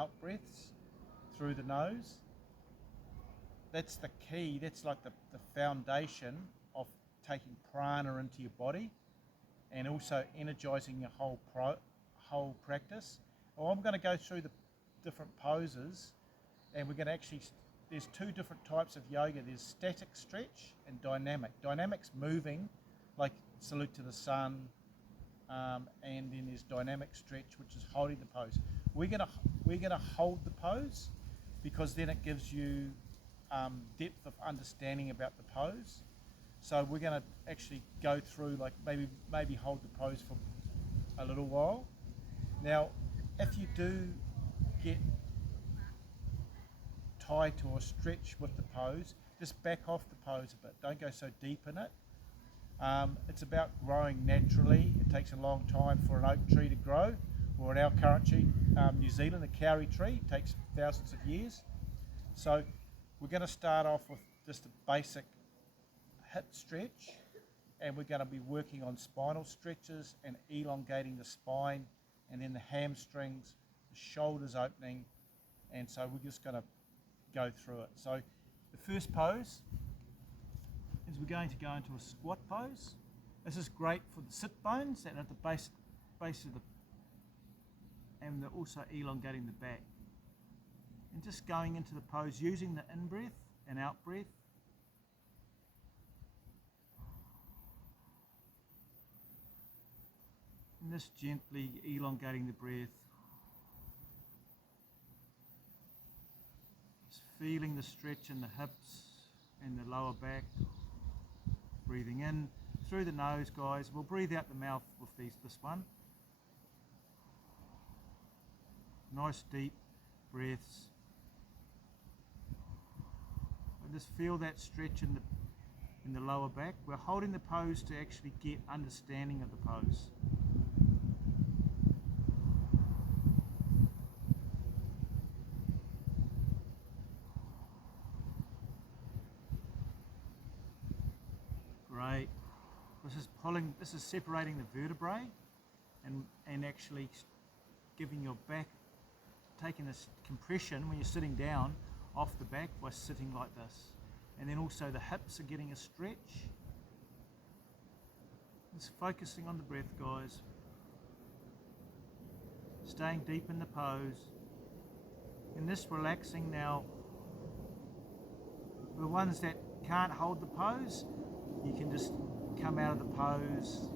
out breaths through the nose. That's the key, that's like the foundation of taking prana into your body and also energizing your whole practice. Well, I'm going to go through the different poses, and we're going to actually, there's two different types of yoga. There's static stretch and dynamic. Dynamic's moving, like salute to the sun, and then there's dynamic stretch, which is holding the pose. We're gonna hold the pose because then it gives you depth of understanding about the pose. So we're going to actually go through, like maybe hold the pose for a little while. Now, if you do get tight or stretch with the pose, just back off the pose a bit. Don't go so deep in it. It's about growing naturally. It takes a long time for an oak tree to grow, or in our country, New Zealand, a kauri tree takes thousands of years. So we're going to start off with just a basic hip stretch, and we're going to be working on spinal stretches and elongating the spine, and then the hamstrings, the shoulders opening, and so we're just going to go through it. So the first pose is we're going to go into a squat pose. This is great for the sit bones and at the base of the, and also elongating the back. And just going into the pose using the in-breath and out-breath. And just gently elongating the breath. Just feeling the stretch in the hips and the lower back. Breathing in through the nose, guys. We'll breathe out the mouth with this one. Nice deep breaths. And just feel that stretch in the lower back. We're holding the pose to actually get understanding of the pose. Great. This is separating the vertebrae and actually giving your back, taking this compression when you're sitting down off the back by sitting like this. And then also the hips are getting a stretch. Just focusing on the breath, guys. Staying deep in the pose. And this relaxing now. The ones that can't hold the pose, you can just come out of the pose.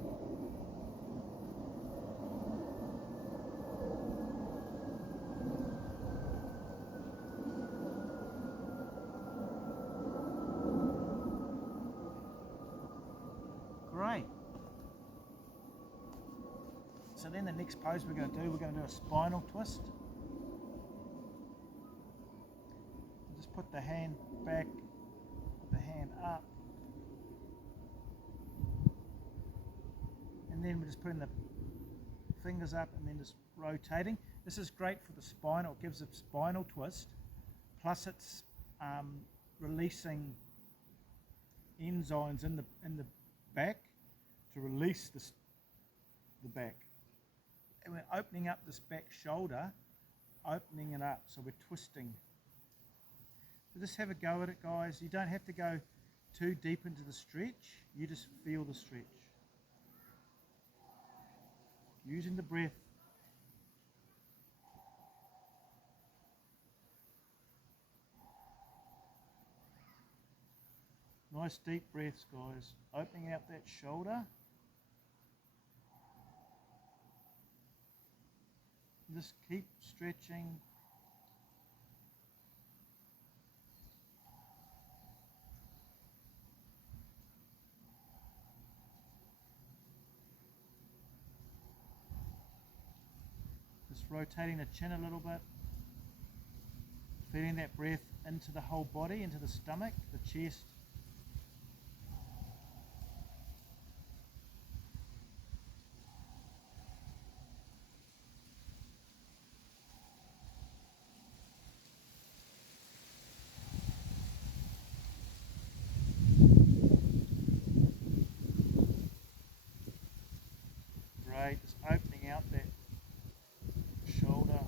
Great. So then the next pose we're going to do a spinal twist. Just put the hand back, put the hand up. And then we're just putting the fingers up and then just rotating. This is great for the spine. It gives a spinal twist. Plus it's releasing enzymes in the back to release the back. And we're opening up this back shoulder, opening it up, so we're twisting. So just have a go at it, guys. You don't have to go too deep into the stretch. You just feel the stretch. Using the breath. Nice deep breaths, guys. Opening out that shoulder. Just keep stretching. Just rotating the chin a little bit. Feeling that breath into the whole body, into the stomach, the chest. Great, just opening out that shoulder.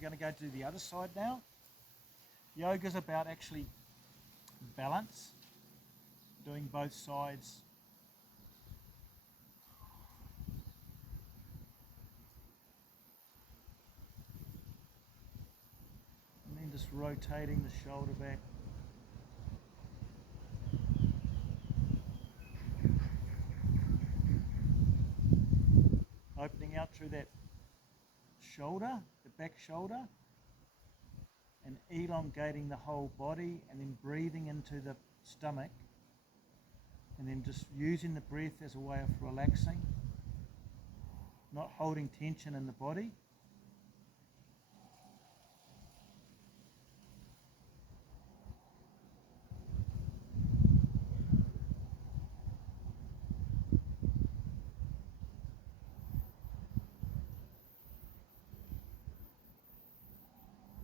we're going to go to the other side now. Yoga is about actually balance, doing both sides. And then just rotating the shoulder back. Opening out through that shoulder, the back shoulder, and elongating the whole body, and then breathing into the stomach, and then just using the breath as a way of relaxing, not holding tension in the body.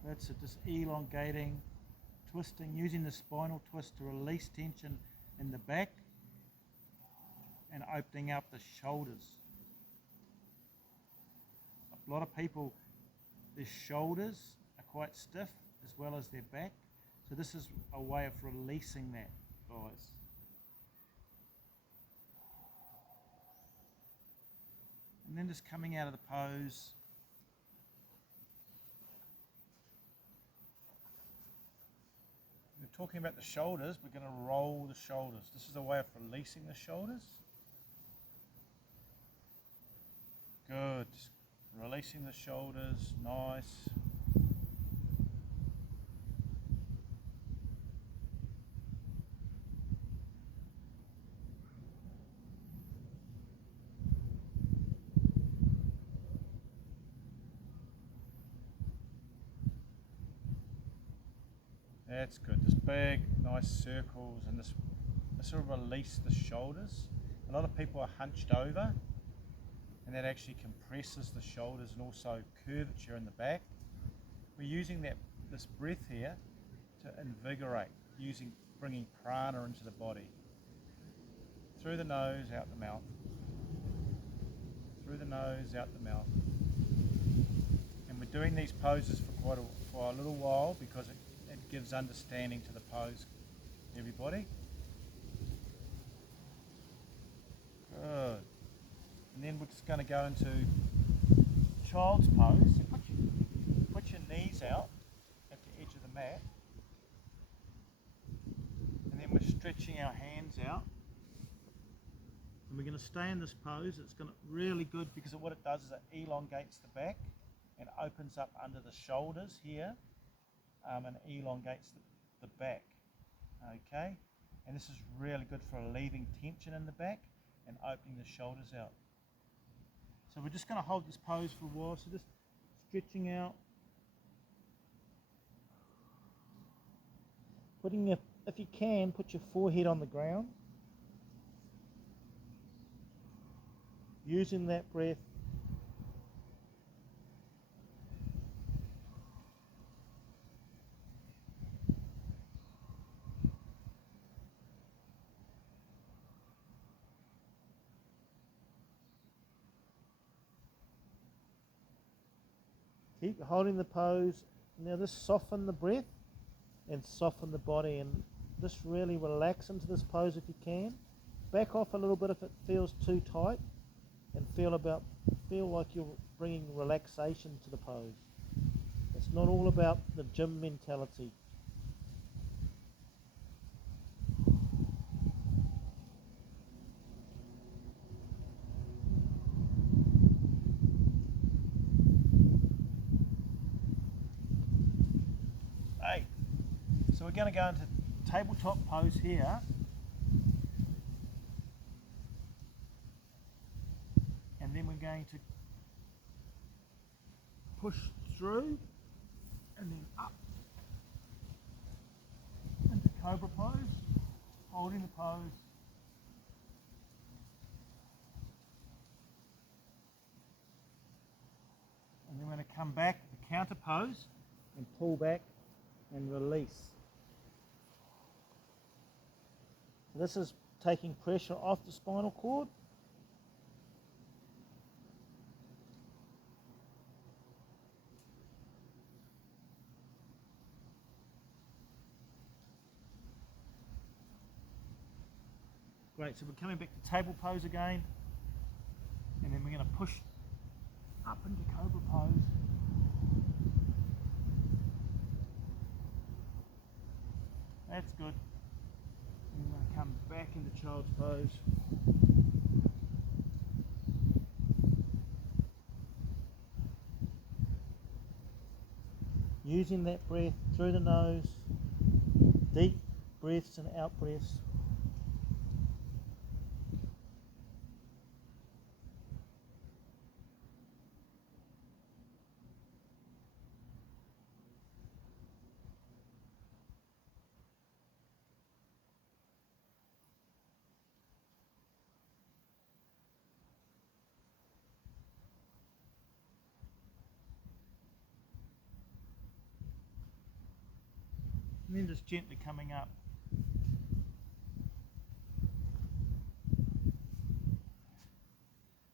That's it, just elongating, twisting, using the spinal twist to release tension in the back and opening up the shoulders. A lot of people, their shoulders are quite stiff as well as their back, so this is a way of releasing that, guys. And then just coming out of the pose. We're talking about the shoulders, we're going to roll the shoulders. This is a way of releasing the shoulders. Good. Releasing the shoulders, nice. That's good. Just big, nice circles, and this will release the shoulders. A lot of people are hunched over, and that actually compresses the shoulders and also curvature in the back. We're using this breath here to invigorate, bringing prana into the body. Through the nose, out the mouth. Through the nose, out the mouth. And we're doing these poses for a little while because it gives understanding to the pose, everybody. Good. And then we're just going to go into child's pose. So put your knees out at the edge of the mat. And then we're stretching our hands out. And we're going to stay in this pose. It's going to really good because what it does is it elongates the back and opens up under the shoulders here. And elongates the back, okay? And this is really good for relieving tension in the back and opening the shoulders out. So we're just going to hold this pose for a while, so just stretching out. If you can, put your forehead on the ground. Using that breath. Keep holding the pose. Now just soften the breath and soften the body, and just really relax into this pose if you can. Back off a little bit if it feels too tight, and feel like you're bringing relaxation to the pose. It's not all about the gym mentality. So we're going to go into tabletop pose here. And then we're going to push through and then up into cobra pose, holding the pose. And then we're going to come back to the counter pose and pull back and release. So this is taking pressure off the spinal cord. Great, so we're coming back to table pose again, and then we're going to push up into cobra pose. That's good. And we're going to come back into child's pose. Using that breath through the nose, deep breaths and out breaths. And then just gently coming up.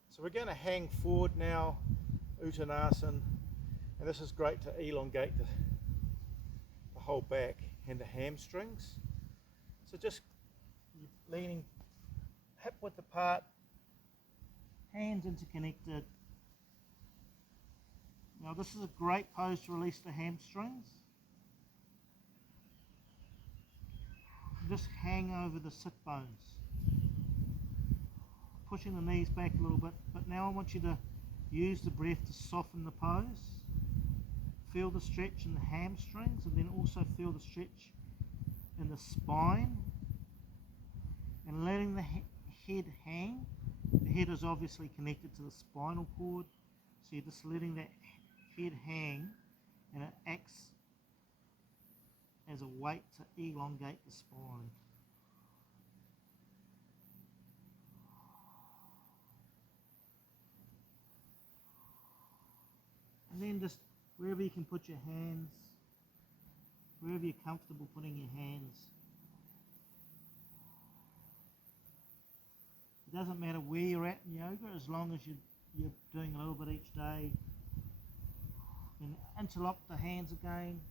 So we're going to hang forward now, Uttanasana, and this is great to elongate the whole back and the hamstrings. So just leaning hip width apart, hands interconnected. Now this is a great pose to release the hamstrings. Just hang over the sit bones, pushing the knees back a little bit, but now I want you to use the breath to soften the pose. Feel the stretch in the hamstrings, and then also feel the stretch in the spine, and letting the head hang. The head is obviously connected to the spinal cord, so you're just letting that head hang, and it acts as a weight to elongate the spine. And then just wherever you can put your hands, wherever you're comfortable putting your hands. It doesn't matter where you're at in yoga, as long as you're doing a little bit each day. And interlock the hands again.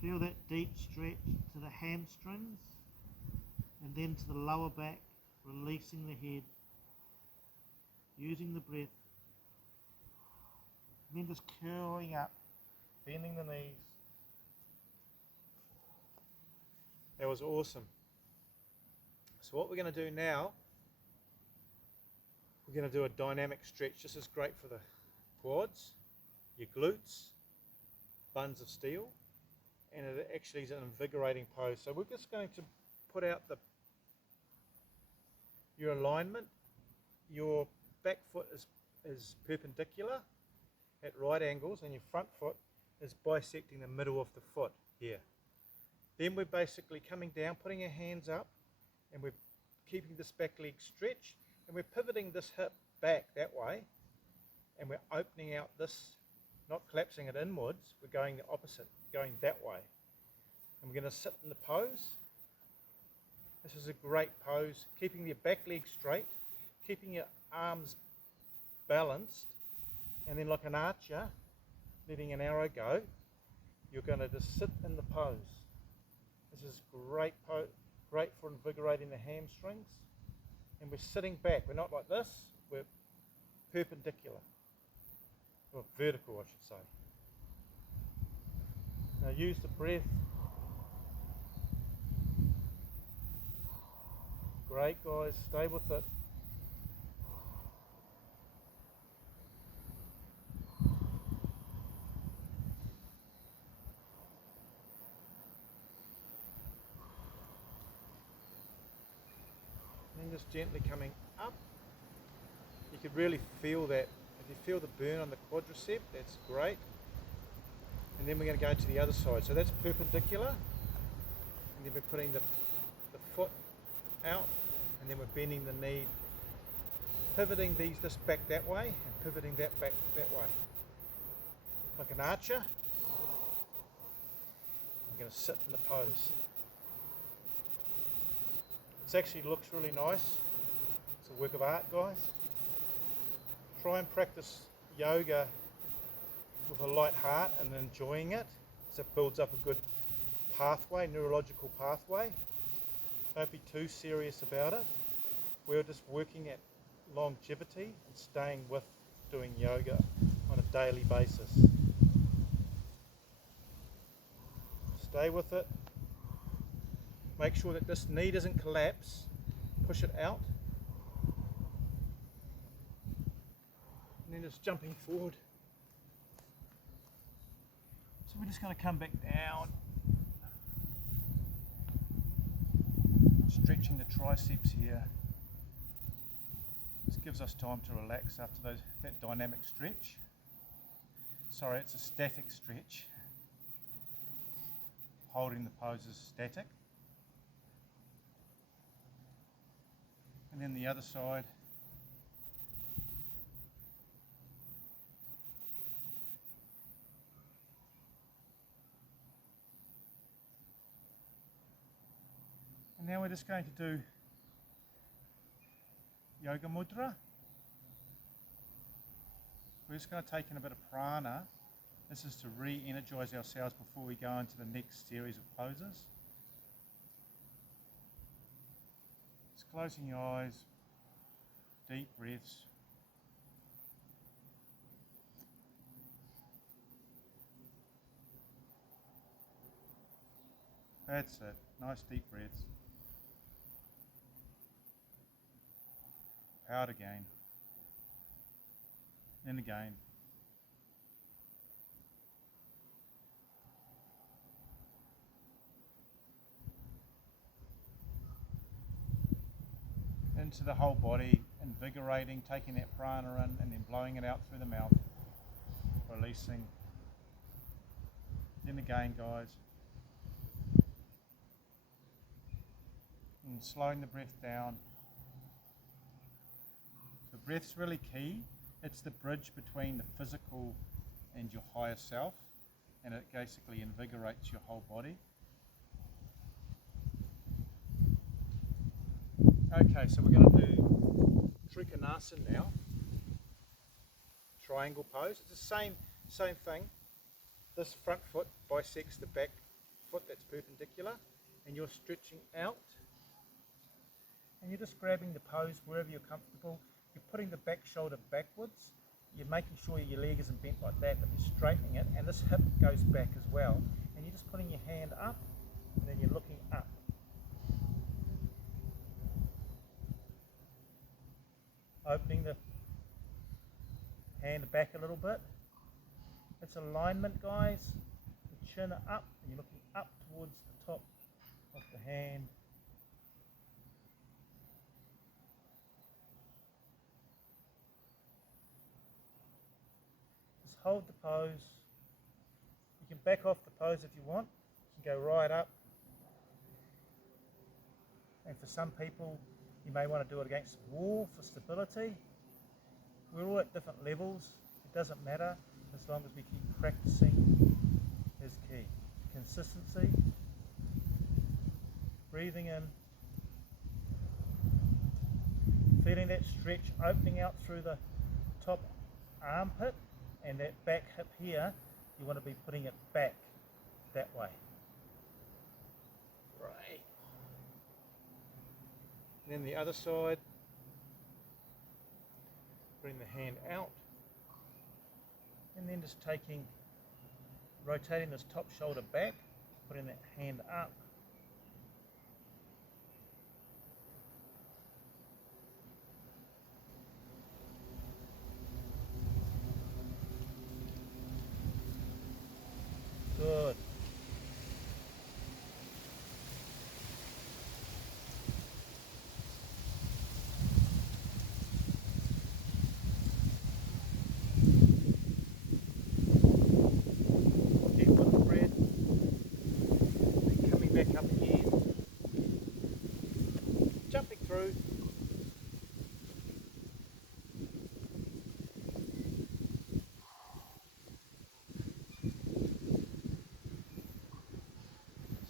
Feel that deep stretch to the hamstrings, and then to the lower back, releasing the head, using the breath, and then just curling up, bending the knees. That was awesome. So what we're going to do now, we're going to do a dynamic stretch. This is great for the quads, your glutes, buns of steel, and it actually is an invigorating pose. So we're just going to put out your alignment. Your back foot is perpendicular at right angles, and your front foot is bisecting the middle of the foot here. Then we're basically coming down, putting our hands up, and we're keeping this back leg stretched, and we're pivoting this hip back that way, and we're opening out this, not collapsing it inwards, we're going the opposite, going that way. And we're going to sit in the pose. This is a great pose, keeping your back leg straight, keeping your arms balanced, and then like an archer, letting an arrow go, you're going to just sit in the pose. This is great for invigorating the hamstrings. And we're sitting back, we're not like this, we're perpendicular, or vertical I should say. Now use the breath. Great guys, stay with it. And just gently coming up. You could really feel that. If you feel the burn on the quadricep, that's great. And then we're going to go to the other side. So that's perpendicular. And then we're putting the foot out. And then we're bending the knee. Pivoting this back that way. And pivoting that back that way. Like an archer. I'm going to sit in the pose. This actually looks really nice. It's a work of art, guys. Try and practice yoga with a light heart and enjoying it, so it builds up a good pathway, neurological pathway. Don't be too serious about it. We're just working at longevity and staying with doing yoga on a daily basis. Stay with it. Make sure that this knee doesn't collapse. Push it out. And then just jumping forward. So we're just going to come back down. Stretching the triceps here. This gives us time to relax after that dynamic stretch. Sorry, it's a static stretch. Holding the pose is static. And then the other side. And now we're just going to do yoga mudra. We're just going to take in a bit of prana. This is to re-energize ourselves before we go into the next series of poses. Just closing your eyes, deep breaths. That's it, nice deep breaths. Out again, and again. Into the whole body, invigorating, taking that prana in and then blowing it out through the mouth, releasing. Then again, guys. And slowing the breath down. The breath's really key. It's the bridge between the physical and your higher self, and it basically invigorates your whole body. Okay, so we're going to do Trikonasana now. Triangle pose. It's the same thing. This front foot bisects the back foot that's perpendicular, and you're stretching out. And you're just grabbing the pose wherever you're comfortable. You're putting the back shoulder backwards. You're making sure your leg isn't bent like that, but you're straightening it, and this hip goes back as well. And you're just putting your hand up, and then you're looking up. Opening the hand back a little bit. It's alignment, guys. The chin up, and you're looking up towards the top of the hand. Just hold the pose. You can back off the pose if you want. You can go right up. And for some people, you may want to do it against the wall for stability. We're all at different levels. It doesn't matter as long as we keep practicing is key. Consistency. Breathing in. Feeling that stretch opening out through the top armpit, and that back hip here, you want to be putting it back that way. Right. And then the other side, bring the hand out, and then just rotating this top shoulder back, putting that hand up. Good. Keep with the breath. And coming back up again. Jumping through.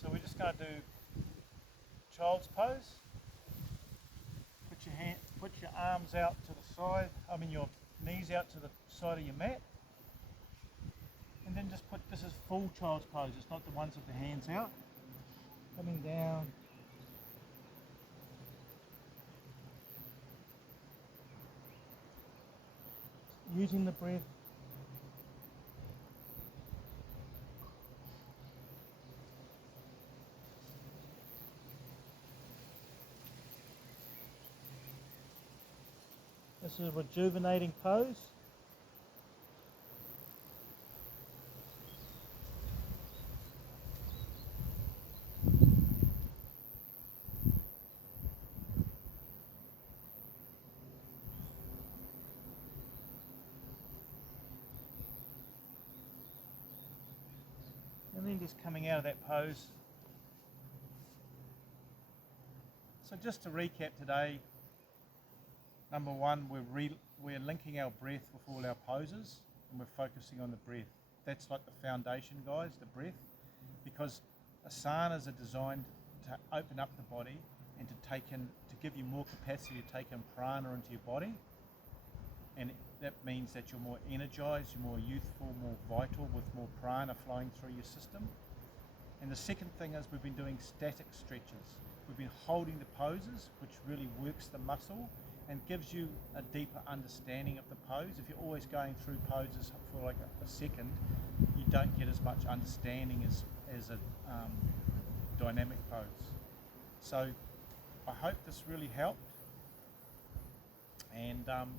So we're just going to do child's pose. Put your arms out to the side, your knees out to the side of your mat. And then just this is full child's pose, it's not the ones with the hands out. coming down. Using the breath. This is a rejuvenating pose. And then just coming out of that pose. So just to recap today, number one, we're linking our breath with all our poses, and we're focusing on the breath. That's like the foundation, guys, the breath, because asanas are designed to open up the body and to give you more capacity to take in prana into your body, and that means that you're more energized, you're more youthful, more vital, with more prana flowing through your system. And the second thing is we've been doing static stretches. We've been holding the poses, which really works the muscle and gives you a deeper understanding of the pose. If you're always going through poses for like a second, you don't get as much understanding as a dynamic pose. So I hope this really helped, and